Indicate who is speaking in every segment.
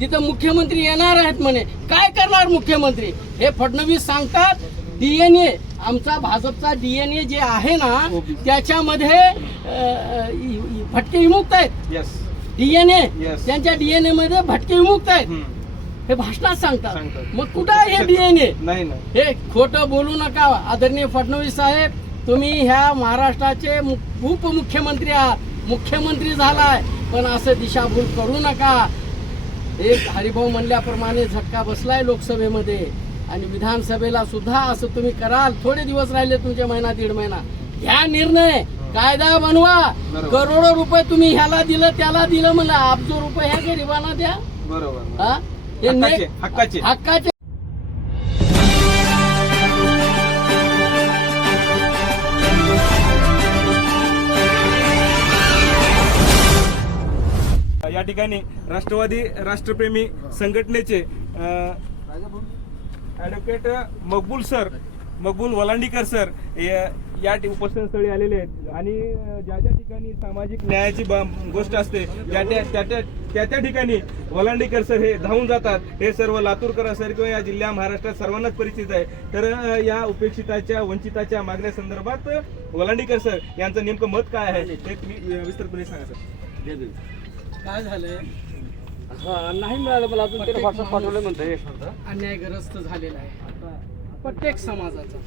Speaker 1: तिथं मुख्यमंत्री येणार आहेत म्हणे. काय करणार मुख्यमंत्री? हे फडणवीस सांगतात डीएनए आमचा भाजपचा डीएनए जे आहे ना त्याच्यामध्ये भटके विमुक्त आहेत. डीएनए. त्यांच्या डीएनए मध्ये भटके विमुक्त आहेत. हे भाषणात सांगतात. मग कुठं आहे हे डीएनए हे खोटं बोलू नका आदरणीय फडणवीस साहेब. तुम्ही ह्या महाराष्ट्राचे उपमुख्यमंत्री आहात. मुख्यमंत्री झालाय. पण असं दिशाभूल करू नका. एक हरिभाऊ म्हणल्याप्रमाणे झटका बसलाय लोकसभेमध्ये. आणि विधानसभेला सुद्धा असं तुम्ही कराल थोडे दिवस राहिले तुमचे महिना दीड महिना. घ्या निर्णय कायदा बनवा. करोडो रुपये तुम्ही ह्याला दिलं त्याला दिलं म्हणलं अब्जो रुपये ह्या गरिबांना द्या.
Speaker 2: बरोबर. हक्काचे. या ठिकाणी राष्ट्रवादी राष्ट्रप्रेमी संघटनेचे ॲडव्होकेट मकबूल सर मकबूल वलांडीकर सर या- या उपस्थितस्थळी आलेले आहेत. आणि ज्या ज्या ठिकाणी सामाजिक न्यायाची गोष्ट असते त्या त्या त्या त्या त्या त्या ठिकाणी वलांडीकर सर हे धावून जातात. हे सर्व लातूरकर असेल किंवा या जिल्ह्या महाराष्ट्रात सर्वांनाच परिचित आहे. तर या उपेक्षिताच्या वंचिताच्या मागण्या संदर्भात वलांडीकर सर यांचं नेमकं मत काय आहे ते तुम्ही विस्तृतपणे सांगा सर.
Speaker 1: काय झालंय?
Speaker 3: हा, नाही मिळालं मला अजून त्याने व्हॉट्सअप पाठवलं म्हणतंय.
Speaker 1: अन्यायग्रस्त झालेला आहे. प्रत्येक समाजाचा.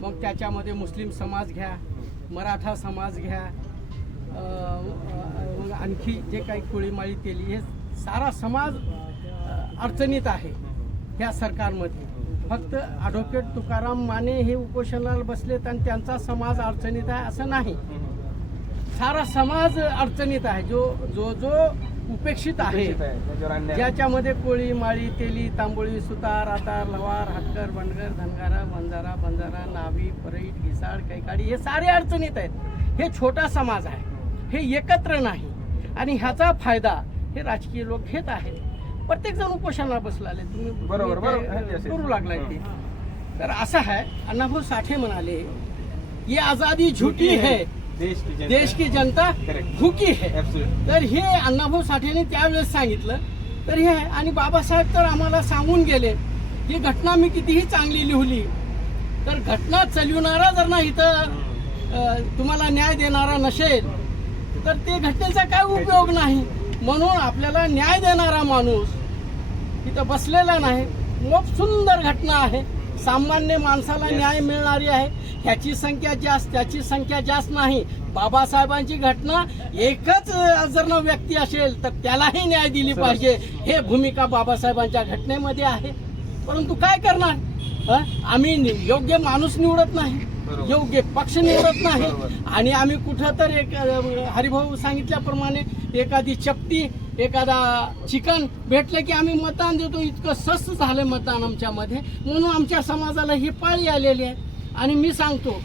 Speaker 1: मग त्याच्यामध्ये मुस्लिम समाज घ्या मराठा समाज घ्या मग आणखी जे काही कोळीमाळी केली हे सारा समाज अडचणीत आहे ह्या सरकारमध्ये. फक्त ॲडव्होकेट तुकाराम माने हे उपोषणाला बसलेत आणि त्यांचा समाज अडचणीत आहे असं नाही. सारा समाज अडचणीत आहे जो जो जो उपेक्षित आहे.
Speaker 2: अन्याय
Speaker 1: ज्याच्यामध्ये कोळी माळी तेली तांबोळी सुतार आतार लवार हातकर बंडगर धनगारा बंजारा बंजारा नावी परईट घिसाड कैकाडी हे सारे अडचणीत आहेत. हे छोटा समाज आहे. हे एकत्र नाही. आणि ह्याचा फायदा हे राजकीय लोक घेत आहेत. प्रत्येक जण उपोषणाला बसलाले तुम्ही
Speaker 2: बरोबर.
Speaker 1: करू लागलाय ते. तर असं आहे. अण्णाभाऊ साठे म्हणाले ये आजादी झुटी है
Speaker 2: देश की जनता.
Speaker 1: देश की जनता
Speaker 2: Correct.
Speaker 1: भुकी है. तर हे अण्णाभाऊ साठेने त्यावेळेस सांगितलं. तर हे आणि बाबासाहेब तर आम्हाला सांगून गेले ही घटना मी कितीही चांगली लिहली तर घटना चालविणारा जर नाही तर तुम्हाला न्याय देणारा नसेल. तर ते घटनेचा काय उपयोग नाही? म्हणून आपल्याला न्याय देणारा माणूस तिथं बसलेला नाही. खूप सुंदर घटना आहे. सामान्य माणसाला. न्याय मिळणारी आहे ह्याची संख्या जास्त त्याची संख्या जास्त नाही बाबासाहेबांची घटना एकच जर ना व्यक्ती असेल तर त्यालाही न्याय दिली. पाहिजे हे भूमिका बाबासाहेबांच्या घटनेमध्ये आहे परंतु काय करणार हं? आम्ही योग्य माणूस निवडत नाही. योग्य पक्ष निवडत नाही. आणि आम्ही कुठं तर एक हरिभाऊ सांगितल्याप्रमाणे एखादी चपटी एखादा चिकन भेटलं की आम्ही मतदान देतो. इतकं स्वस्त झालं मतदान आमच्यामध्ये. म्हणून आमच्या समाजाला ही पाळी आलेली आहे. आणि मी सांगतो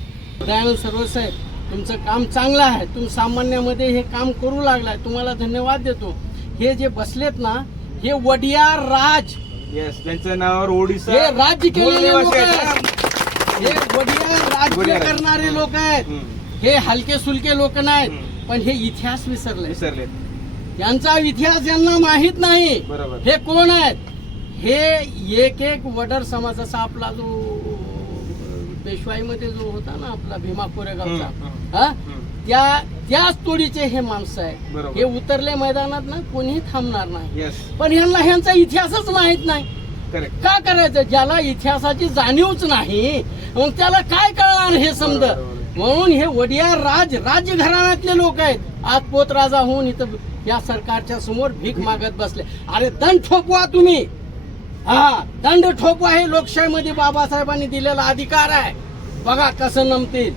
Speaker 1: दयानंद सर्वसाहेब तुमचं काम चांगलं आहे. तुम्ही सामान्यामध्ये हे काम करू लागलाय. तुम्हाला धन्यवाद देतो. हे जे बसलेत ना हे वडियार राज.
Speaker 2: येस त्यांच्या नावावर ओडिसा
Speaker 1: हे राज्य केलेले हे राज्य
Speaker 2: आहेत.
Speaker 1: करणारे लोक आहेत. हे हलके सुलके लोक नाहीत. पण हे इतिहास विसरले
Speaker 2: विसरले
Speaker 1: यांचा इतिहास यांना माहीत नाही. हे कोण आहेत हे एक एक वडर समाज जसा आपला जो पेशवाईमध्ये जो होता ना आपला भीमा कोरेगावचा. हा. त्या त्याच तोडीचे हे माणसं आहेत
Speaker 2: बरोबर.
Speaker 1: हे उतरले मैदानात ना कोणीही थांबणार नाही पण ह्यांना ह्यांचा इतिहासच माहीत नाही का करायचं ज्याला इतिहासाची जाणीवच नाही मग त्याला काय कळणार हे समज. म्हणून हे वडियार राज राज्य घराण्यातले लोक आहेत. आज पोत राजा होऊन इथं या सरकारच्या समोर भीक मागत बसले. अरे दंड ठोकवा तुम्ही. हा दंड ठोकवा हे लोकशाहीमध्ये बाबासाहेबांनी दिलेला अधिकार आहे. बघा कसं नमतील.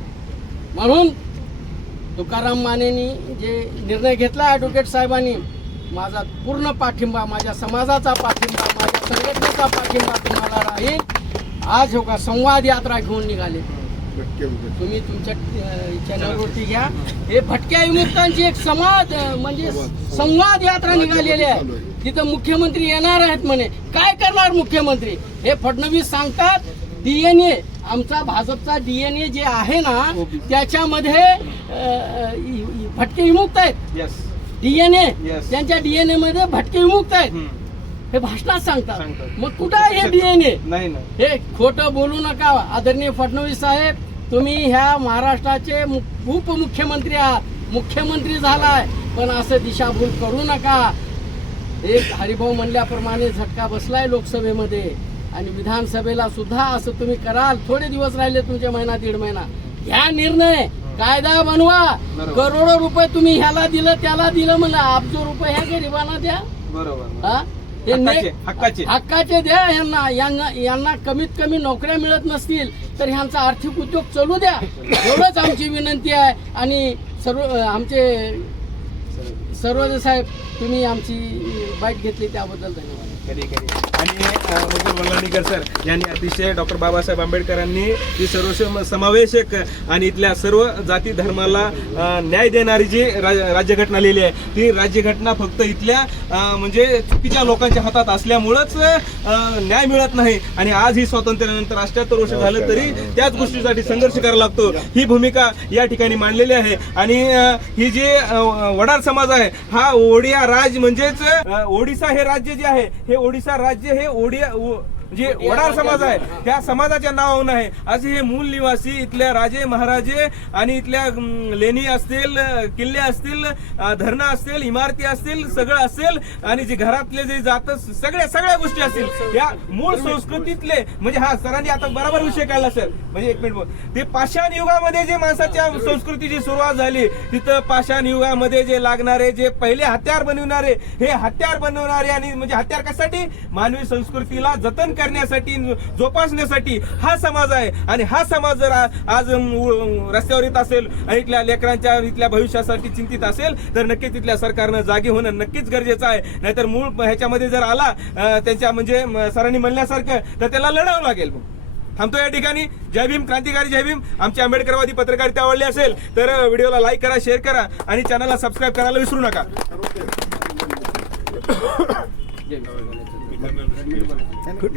Speaker 1: म्हणून तुकाराम मानेनी जे निर्णय घेतला ॲडव्होकेट साहेबांनी माझा पूर्ण पाठिंबा माझ्या समाजाचा पाठिंबा माझ्या संघटनेचा पाठिंबा तुम्हाला राहील. आज हो का? संवाद यात्रा घेऊन निघाले. तुम्ही तुमच्या चॅनलवरती घ्या. हे भटक्या विमुक्तांची एक समाज म्हणजे संवाद यात्रा निघालेली आहे. तिथं मुख्यमंत्री येणार आहेत म्हणे. काय करणार मुख्यमंत्री? हे फडणवीस सांगतात डीएनए आमचा भाजपचा डीएनए जे आहे ना त्याच्यामध्ये भटके विमुक्त आहेत.
Speaker 2: Yes
Speaker 1: DNA. त्यांच्या डीएनए मध्ये भटके विमुक्त आहेत. हे भाषणात सांगतात. मग कुठं आहे हे डीएनए
Speaker 2: नाही
Speaker 1: हे खोटं बोलू नका आदरणीय फडणवीस साहेब. तुम्ही ह्या महाराष्ट्राचे उपमुख्यमंत्री आहात. मुख्यमंत्री झालाय पण असं दिशाभूल करू नका. एक हरिभाऊ म्हणल्याप्रमाणे झटका बसलाय लोकसभेमध्ये. आणि विधानसभेला सुद्धा असं तुम्ही कराल. थोडे दिवस राहिले तुमचे महिना दीड महिना. घ्या निर्णय. कायदा बनवा. करोडो रुपये तुम्ही ह्याला दिलं त्याला दिलं म्हणलं. अब्जो रुपये ह्या गरिबांना द्या.
Speaker 2: बरोबर हक्काचे,
Speaker 1: ने-
Speaker 2: हक्काचे.
Speaker 1: हक्काचे द्या यांना यांना यांना कमीत कमी नोकऱ्या मिळत नसतील तर ह्यांचा आर्थिक उद्योग चालू द्या एवढंच आमची विनंती आहे आणि सर्व आमचे सर्वोदय साहेब तुम्ही आमची बाईट घेतली त्याबद्दल धन्यवाद.
Speaker 2: कधी कधी. आणि अ, वल्लाणीकर सर यांनी अतिशय डॉक्टर बाबासाहेब आंबेडकरांनी ही सर्व समावेशक आणि इथल्या सर्व जाती धर्माला अ, न्याय देणारी जी रा- राज्यघटना लिहिली आहे ती राज्यघटना फक्त इथल्या अ, म्हणजे चुकीच्या लोकांच्या हातात असल्यामुळंच अ, न्याय मिळत नाही. आणि आज ही स्वातंत्र्यानंतर अष्ट्याहत्तर वर्ष झालं तरी त्याच गोष्टीसाठी संघर्ष करावा लागतो. ही भूमिका या ठिकाणी मांडलेली आहे. आणि अ, ही जी अ, वडार समाज आहे हा ओडिया राज म्हणजेच ओडिसा हे राज्य जे आहे हे ओडिसा राज्य हे ओडिया जे वडार समाज आहे त्या समाजाच्या नावावरून आहे असे हे मूल निवासी इथल्या राजे महाराजे आणि इथल्या लेणी असतील किल्ले असतील धरणं असतील इमारती असतील सगळं असेल आणि जे घरातले जे जात सगळ्या सगळ्या गोष्टी असतील या मूळ संस्कृतीतले म्हणजे हा सरांनी आता बरोबर विषय काढला सर म्हणजे एक मिनिट बोल. ते पाषाण युगामध्ये जे माणसाच्या संस्कृतीची सुरुवात झाली तिथं पाषाण युगामध्ये जे लागणारे जे पहिले हत्यार बनविणारे हे हत्यार बनवणारे आणि म्हणजे हत्यार कशासाठी? मानवी संस्कृतीला जतन करण्यासाठी जोपासण्यासाठी हा समाज आहे. आणि हा समाज जर आज रस्त्यावर येत असेल आणि इथल्या लेकरांच्या इथल्या भविष्यासाठी चिंतित असेल तर नक्कीच तिथल्या सरकारनं जागी होणं नक्कीच गरजेचं आहे. नाहीतर मूळ ह्याच्यामध्ये जर आला त्याच्या त्यांच्या म्हणजे सरांनी म्हणल्यासारखं तर त्याला लढावं लागेल थांबतो या ठिकाणी. जय भीम क्रांतिकारी जय भीम. आमची आंबेडकरवादी पत्रकारिता आवडली असेल तर व्हिडिओला लाईक करा शेअर करा आणि चॅनलला सबस्क्राईब करायला विसरू नका. Good.